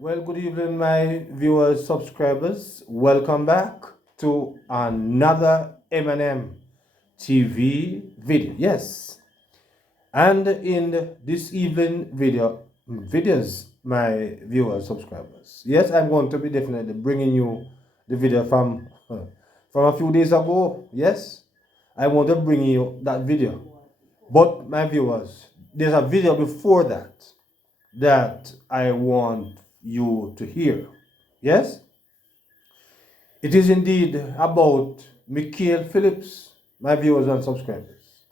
Well, good evening, my viewers, subscribers. Welcome back to another M&M TV video. Yes, and in this evening videos, my viewers, subscribers. Yes, I'm going to be definitely bringing you the video from a few days ago. Yes, I want to bring you that video. But my viewers, there's a video before that I want you to hear. Yes? It is indeed about Michael Phillips, my viewers and subscribers.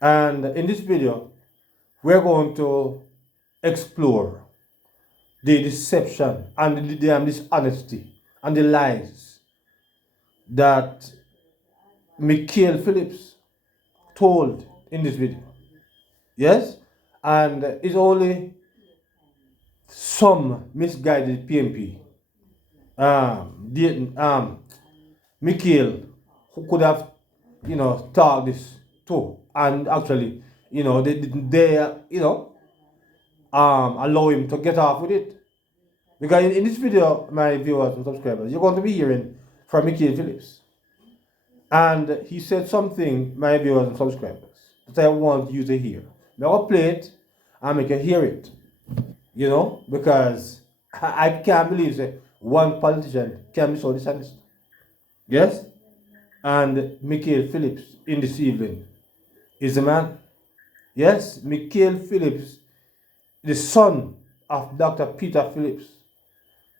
And in this video, we're going to explore the deception and the dishonesty and the lies that Michael Phillips told in this video. Yes? And it's only some misguided PMP, Mikhail, who could have, talked this too, and actually, allow him to get off with it. Because in this video, my viewers and subscribers, you're going to be hearing from Mikhail Phillips. And he said something, my viewers and subscribers, that I want you to hear. I'm going to play it and make you hear it. Because I can't believe that one politician can be so dishonest. Yes? And Michael Phillips in this evening is the man. Yes, Michael Phillips, the son of Dr. Peter Phillips.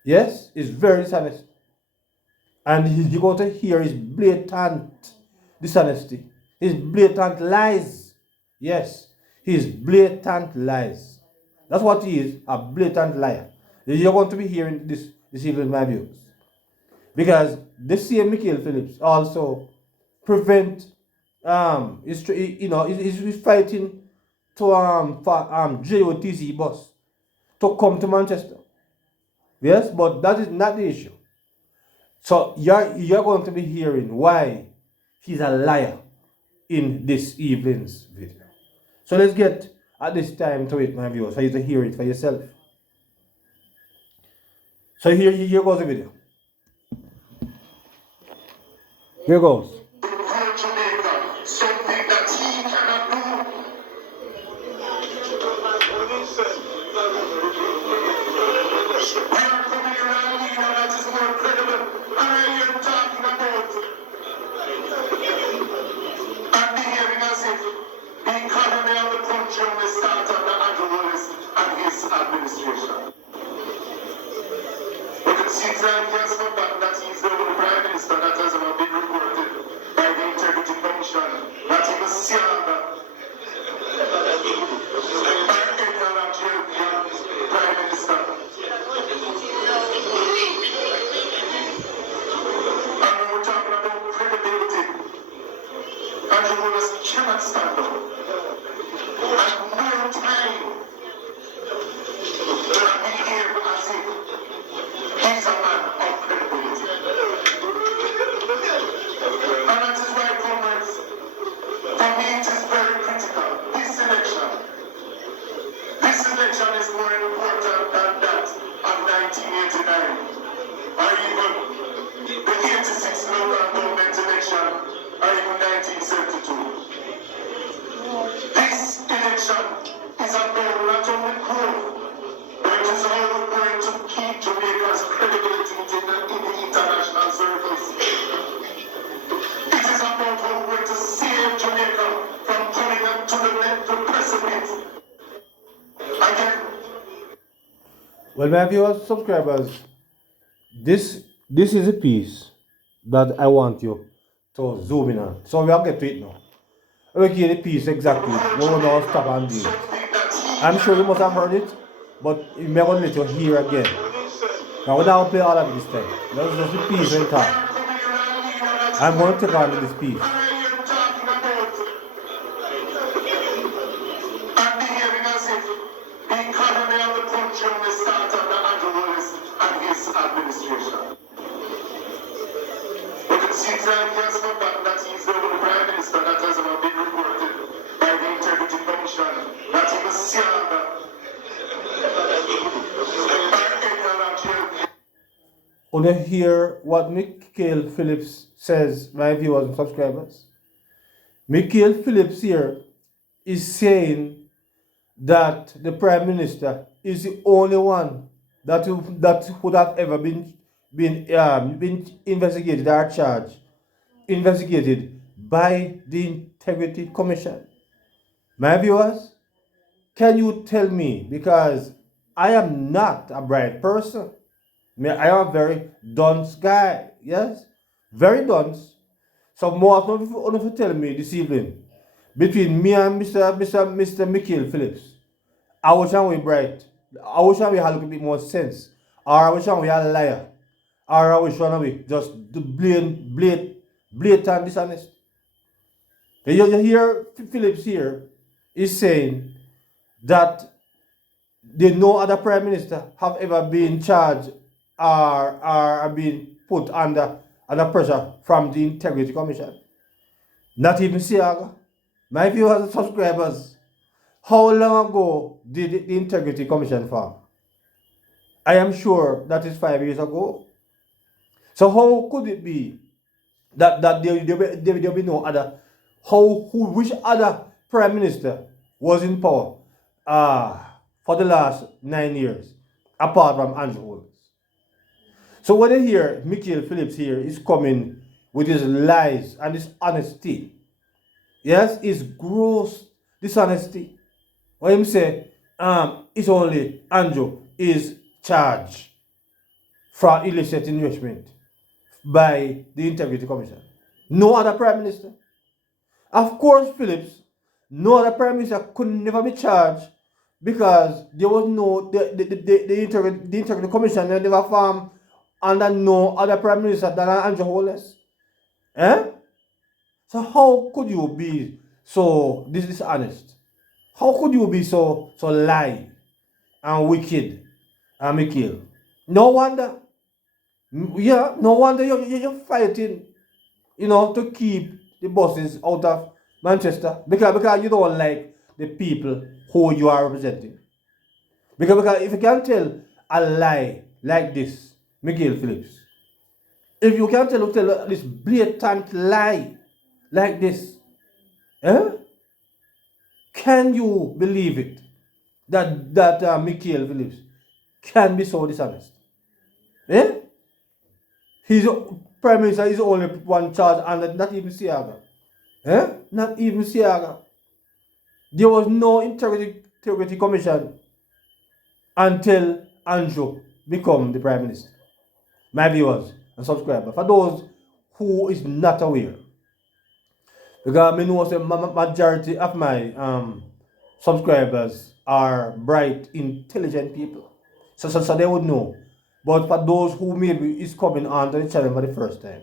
Yes, is very dishonest. And you're going to hear his blatant dishonesty, his blatant lies. Yes, his blatant lies. That's what he is, a blatant liar. You're going to be hearing this evening, my viewers. Because this same Michael Phillips also prevent he's fighting to for JOTC bus to come to Manchester. Yes, but that is not the issue. So you're going to be hearing why he's a liar in this evening's video. So let's get at this time to it, my viewers, for you to hear it for yourself. So here goes the video. Here goes. Something that he cannot do. We are coming around a leader that is more credible. I am talking about and behaving as if the economy of the country will start under Andrew Willis and his administration. But it seems like he has forgotten that he is the only prime minister that has ever been reported by the Integrity Commission that he was Siaga by any Nigerian prime minister. And when we're talking about credibility, Andrew Willis cannot stand up. At no time will I behave as if he's a man of credibility. And that is why, comrades, for me it is very critical. This election is more important than that of 1989, or even the 86 local government election, or even 1972. This election is about not only growth, but it is how we're going to keep Jamaica's credibility in the international circles. It is about how we're going to save Jamaica from coming to the precipice again. Well, my viewers, subscribers, this is a piece that I want you to zoom in on. So we'll get to it now. We'll get the piece exactly. We will not stop and do it. I'm sure you must have heard it, but it may not let you hear again. Now we don't play all of it this time. That's just the piece in time. I'm going to take on this piece. And behaving as if the economy of the country will start under Andrew Willis and his administration. But it seems like he has forgotten that he is the only prime minister that has ever been reported by the Integrity Commission that he was Siaga by any Want to hear what Mikhail Phillips says, my viewers and subscribers? Mikhail Phillips here is saying that the Prime Minister is the only one that would have ever been investigated or charged, investigated by the Integrity Commission. My viewers, can you tell me, because I am not a bright person, I am a very dunce guy, yes, very dunce. So more of you tell me this evening, between me and Mr. Mikhail Phillips, I wish we bright. I wish we had a little bit more sense. Or I wish we had a liar. Or I wish we just the blatant dishonest. You hear Phillips here is saying that no other prime minister have ever been charged or been put under pressure from the Integrity Commission. Not even Siaga. My viewers and subscribers, how long ago did the Integrity Commission form? I am sure that is 5 years ago. So how could it be that there will be no other? Which other prime minister was in power for the last 9 years, apart from Andrew Holmes? So when you hear Mikhail Phillips here is coming with his lies and his honesty, yes, his gross dishonesty. When him say, it's only Andrew is charged for illicit enrichment by the Integrity Commission. No other prime minister. Of course, Phillips, no other prime minister could never be charged because there was no the Integrity Commission never formed under no other prime minister than Andrew Holness. Eh? So how could you be so dishonest? How could you be so lie and wicked and Mikhail? No wonder. Yeah, no wonder you're fighting, to keep the buses out of Manchester because you don't like the people who you are representing. Because if you can tell a lie like this, Mikhail Phillips, if you can tell this blatant lie like this, can you believe it that Mikhail Phillips can be so dishonest? Eh? His prime minister is only one charge, and not even Siaga. Not even Siaga. There was no integrity commission until Andrew become the prime minister. My viewers and subscribers, for those who is not aware, because I know the majority of my subscribers are bright, intelligent people, so they would know. But for those who maybe is coming onto the channel for the first time,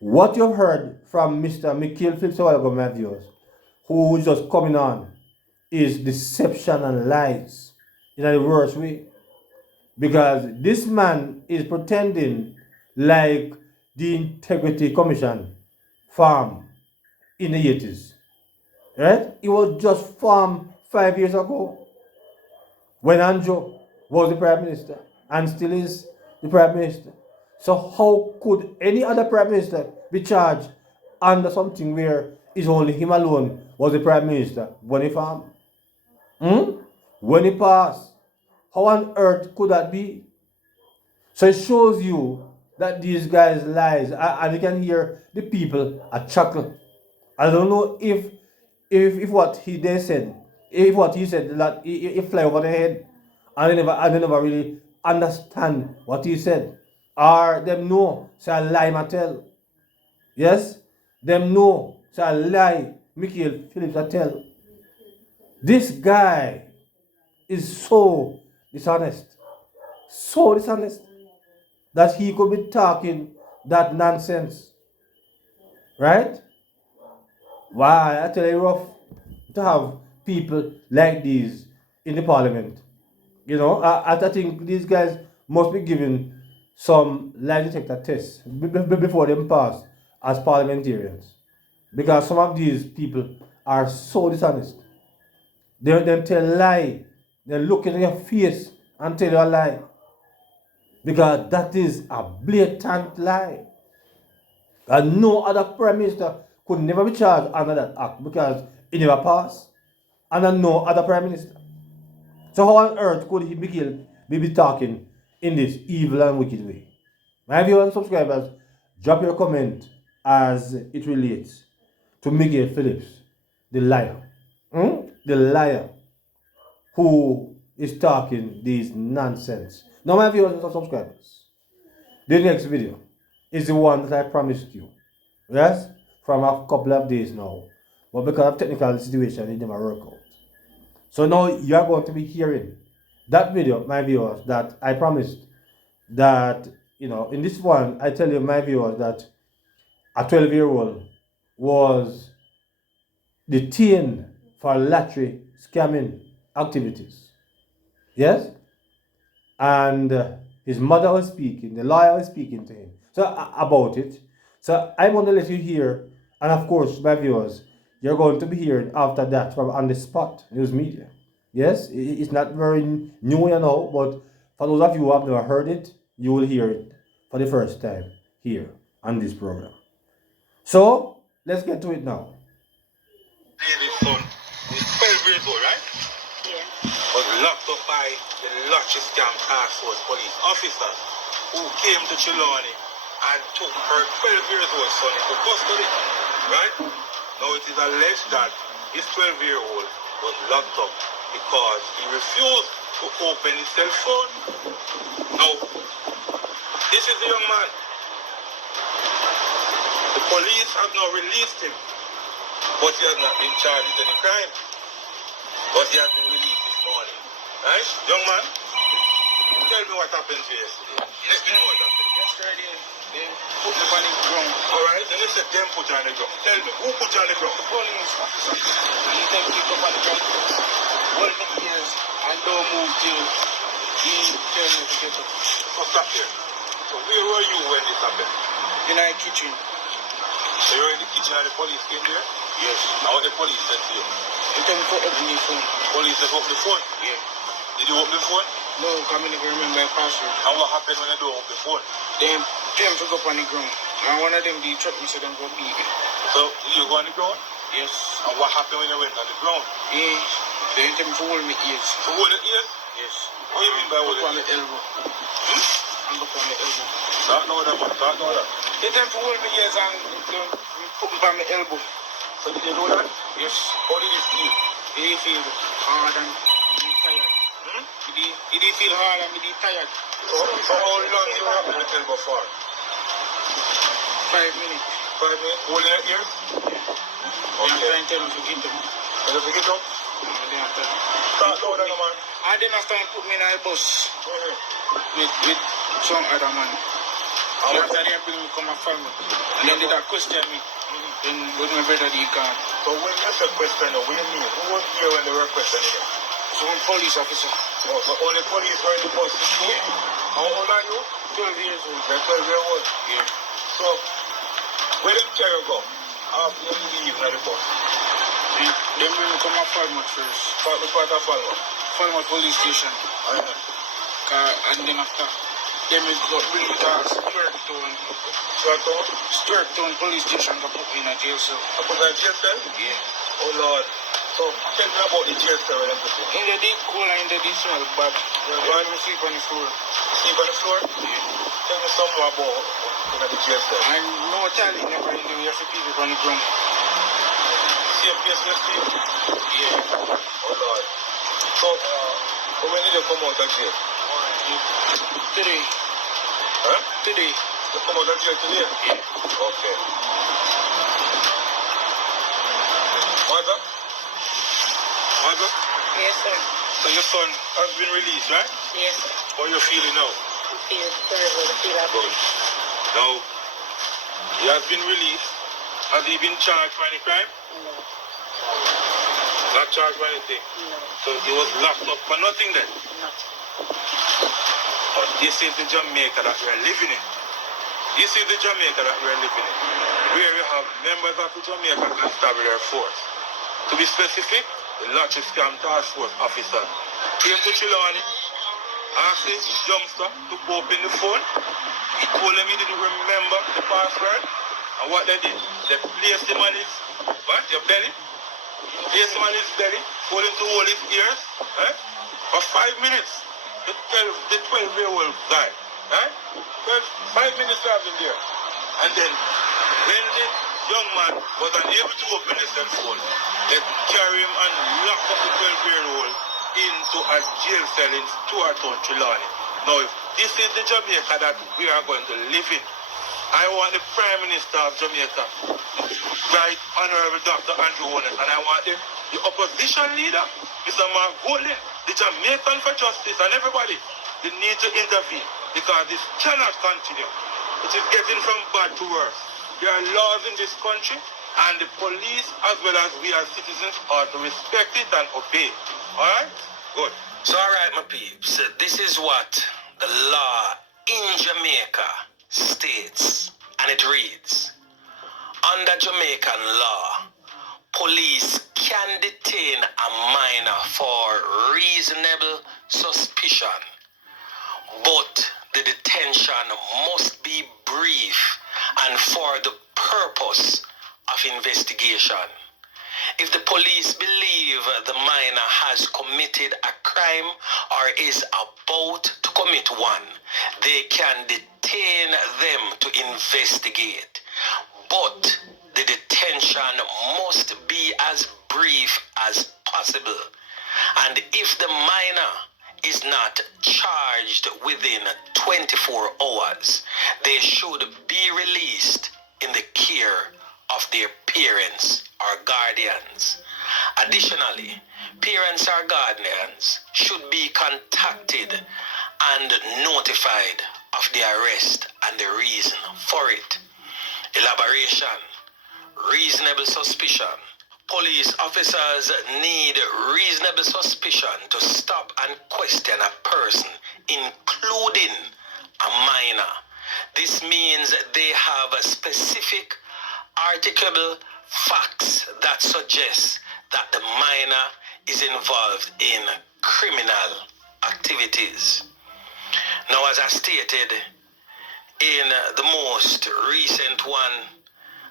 what you've heard from Mr. Mikhail Phillips a while ago, my viewers, who is just coming on, is deception and lies in a worse way. Because this man is pretending like the Integrity Commission formed in the 80s. Right? It was just formed 5 years ago when Andrew was the Prime Minister and still is the Prime Minister. So how could any other Prime Minister be charged under something where it's only him alone was the Prime Minister when he formed? When he passed? How on earth could that be? So it shows you that these guys lies, and you can hear the people a chuckle. I don't know if what he said that he fly over their head, and they never really understand what he said, or them know say a lie Mattel. Yes, them know say a lie Mikhail Phillips a tell. This guy is so dishonest that he could be talking that nonsense, right? Why? I tell you, rough to have people like these in the parliament. I think these guys must be given some lie detector tests before them pass as parliamentarians, because some of these people are so dishonest. They tell lie. They look in your face and tell you a lie. Because that is a blatant lie. And no other prime minister could never be charged under that act because it never passed. And then no other prime minister. So how on earth could he be talking in this evil and wicked way? My viewers and subscribers, drop your comment as it relates to Miguel Phillips, the liar. The liar who is talking these nonsense. Now my viewers and subscribers, the next video is the one that I promised you. Yes? From a couple of days now. But because of technical situation, it never worked out. So now you are going to be hearing that video, my viewers, that I promised that, in this one, I tell you, my viewers, that a 12-year-old was detained for lottery scamming activities. Yes? And his mother was speaking, the lawyer was speaking to him about it. So I want to let you hear, and of course, my viewers, you're going to be hearing after that from On the Spot News Media. Yes, it's not very new, but for those of you who have never heard it, you will hear it for the first time here on this program. So let's get to it now. David's son is 12 years old, right? Yeah. Was locked up by the Lottery Scam Task Force police officers who came to Chilani and took her 12 years old son into custody, right? Now it is alleged that his 12-year-old was locked up because he refused to open his cell phone. Now, this is the young man. The police have now released him, but he has not been charged with any crime. But he has been released this morning. Right? Young man, tell me what happened to you yesterday. Let me know what happened. Yesterday, they put me on the ground. Alright, then you said them put you on the ground. Tell me, who put you on the ground? The police officer. And he then pick up on the ground. Hold me ears and don't move till he tell me to get up. So stop here. So where were you when this happened? In our kitchen. So you're in the kitchen and the police came there? Yes. Now what the police said to you? They tell me to open the phone. Police said open the phone? Yeah. Did you open the phone? No, I never remember my password. And what happened when you don't open the phone? Them took up on the ground. And one of them, they threatened me, so them go beat me. So you go on the ground? Yes. And what happened when you went on the ground? Yeah. They tell me to hold me ears. To hold the ears? Yes. What do you mean by Up holding on the elbow. And up on the elbow. Start know that man, start know that. They tell me to hold me ears and put me on my elbow. So did you do that? Yes. How did it feel? He feel hard and he tired. He did feel hard and he tired. So how long you were on the elbow for? 5 minutes. 5 minutes? Holding your ears? I'm trying to tell him to get up. And you pick it up? And then after Start know that man. and then after he put me in a bus with some other man. And after they bring me come and find me. And then they question me. Then with my brother they gone. So when you said question, what do you mean? Who was here when they were questioning you? Some police officer. Oh, so only police were in the bus? Yeah. How old are you? 12 years old. You're 12 years old? Yeah. So, where did you go? After you leave at the bus? Then bring me come and find me first. Which part of Falmouth? Find my police station. And then after, then we got bring me to Stuart Town police station to put me in a jail cell. I put that jail cell? Yeah. Oh Lord. So tell me about the jail cell when I put you. In the deep cool and in the deep smell, but why we sleep on the floor? Sleep on the floor? Yeah. Tell me some more about the jail cell. And no toilet never in there, we have to keep it on the ground. Same place you sleep? Yeah. Oh Lord. So when did you come out of jail? Today. Huh? Today. You come out of jail today? Yeah. Okay. Mother? Mother? Yes, sir. So your son has been released, right? Yes, sir. How are you feeling now? I feel terrible. I feel Good. Now, he has been released. Has he been charged for any crime? No. Not charged for anything. No. So he was locked up for nothing then? Nothing. But this is the Jamaica that we're living in. This is the Jamaica that we're living in. Where we have members of the Jamaican Constabulary Force. To be specific, the Lottery Scam Task Force officer came to Chilani, asked this youngster to open the phone. He told him he didn't remember the password. And what they did, they placed him on his, what, your belly? Placed him on his belly, told him to hold his ears, for 5 minutes. The 12-year-old guy, 5 minutes to have him there. And then, when the young man was unable to open his cell phone, they carry him and lock up the 12-year-old into a jail cell in Stuarton, Trelawney. Now, if this is the Jamaica that we are going to live in, I want the Prime Minister of Jamaica, Right Honorable Dr. Andrew Holness, and I want the opposition leader, Mr. Mark Golden, the Jamaican for Justice, and everybody, they need to intervene because this cannot continue. It is getting from bad to worse. There are laws in this country, and the police, as well as we as citizens, are to respect it and obey. All right? Good. So, all right, my peeps, this is what the law in Jamaica states, and it reads, under Jamaican law, police can detain a minor for reasonable suspicion, but the detention must be brief and for the purpose of investigation. If the police believe the minor has committed a crime or is about to commit one, they can detain them to investigate. But the detention must be as brief as possible. And if the minor is not charged within 24 hours, they should be released in the care of their parents or guardians. Additionally, parents or guardians should be contacted and notified of the arrest and the reason for it. Elaboration: reasonable suspicion. Police officers need reasonable suspicion to stop and question a person, including a minor. This means they have a specific articulable facts that suggest that the minor is involved in criminal activities. Now, as I stated in the most recent one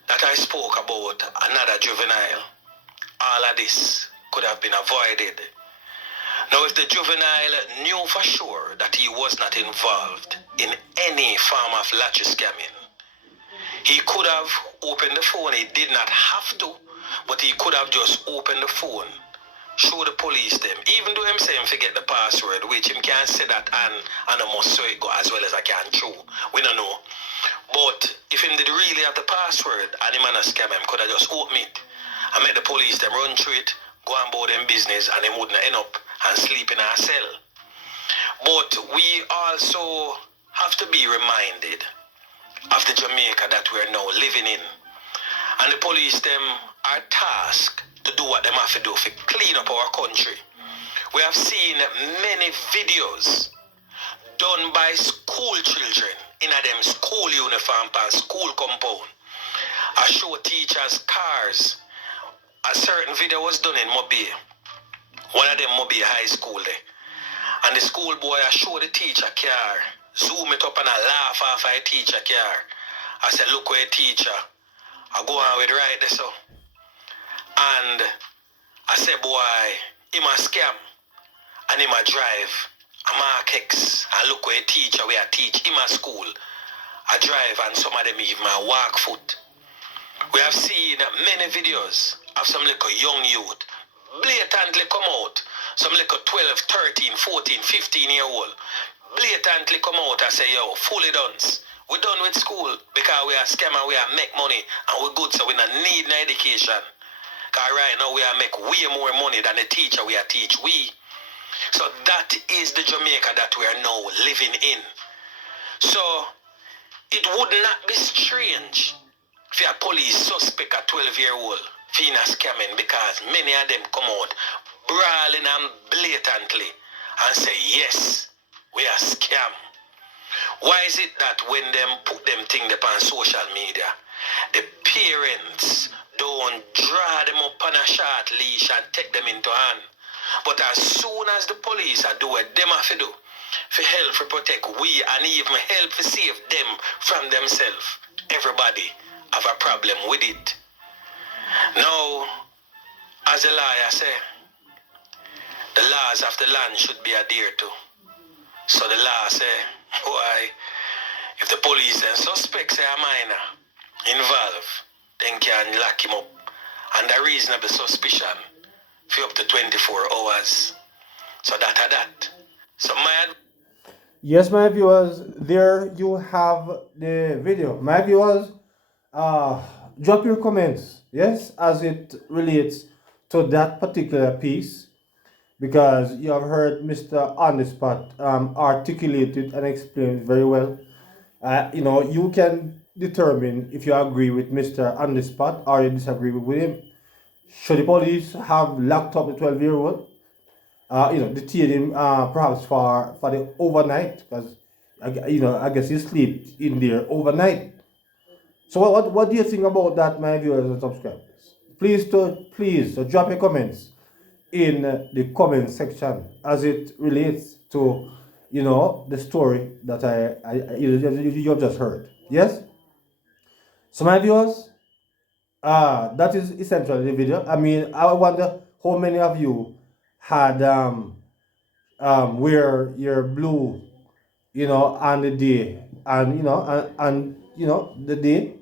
that I spoke about, another juvenile, all of this could have been avoided. Now, if the juvenile knew for sure that he was not involved in any form of lottery scamming, he could have opened the phone. He did not have to, but he could have just opened the phone, show the police them, even though him say him forget the password, which him can't say that and anonymous so it go as well as I can true. We don't know. But if him did really have the password and him and a scam, him could have just opened it and make the police them run through it, go on board them business, and him wouldn't end up and sleep in our cell. But we also have to be reminded of the Jamaica that we are now living in. And the police them are tasked to do what they have to do to clean up our country. We have seen many videos done by school children in them school uniform and school compound. I show teachers cars. A certain video was done in Mobile, one of them Mobile high school there. And the school boy I show the teacher car, zoom it up and I laugh off a teacher car. I said, look where teacher, I go on with right there so. And I said, boy, him a scam and him a drive a Mark X, and look where teacher where I teach him a school. I drive and some of them even a walk foot. We have seen many videos of some little young youth blatantly come out, some little 12, 13, 14, 15-year-old blatantly come out and say, yo, fully done. We done with school because we are scammer, we are make money and we good, so we don't need no education. Because right now we are make way more money than the teacher we are teach we. So that is the Jamaica that we are now living in. So it would not be strange for a police suspect a 12-year-old for scamming, because many of them come out brawling and blatantly and say, yes, we are scam. Why is it that when them put them thing upon social media, the parents don't draw them up on a short leash and take them into hand? But as soon as the police are doing what them have to do, for help to protect we and even help to save them from themselves. Everybody have a problem with it. Now, as the lawyer say, the laws of the land should be adhered to. So the law say, why, if the police and suspects say a minor involved, then can lock him up under reasonable suspicion for up to 24 hours. So that. So my Yes, my viewers, there you have the video. My viewers, drop your comments, yes, as it relates to that particular piece, because you have heard Mr. On the Spot articulate it and explain it very well. You can determine if you agree with Mr. On the Spot or you disagree with him. Should the police have locked up the 12-year-old? Detain him perhaps for the overnight, because I guess he slept in there overnight. So what do you think about that, my viewers and subscribers? Please drop your comments in the comment section as it relates to the story that you have just heard. Yes. So my viewers, that is essentially the video. I mean, I wonder how many of you had wear your blue, on the day, and the day.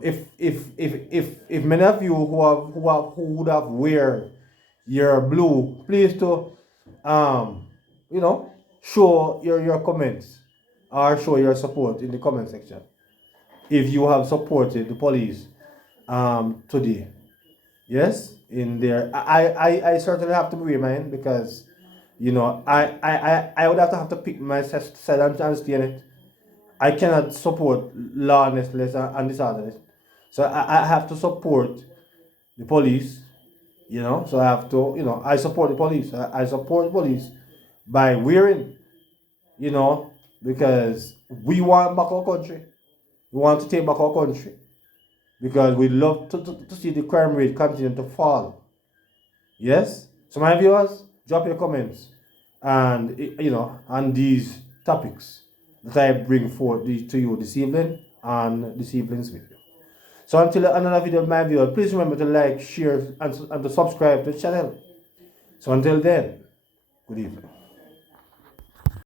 If many of you who would have wear your blue, please to show your comments or show your support in the comment section if you have supported the police today. Yes, in there. I certainly have to wear mine because I would have to pick my side and stay in it. I cannot support lawlessness and disorders. So I have to support the police, So I have to, I support the police. I support the police by wearing, because we want back our country. We want to take back our country because we love to see the crime rate continue to fall. Yes? So my viewers, drop your comments and, on these topics that I bring forth to you this evening and this evening's video. So until another video, my viewer, please remember to like, share, and to subscribe to the channel. So until then, good evening.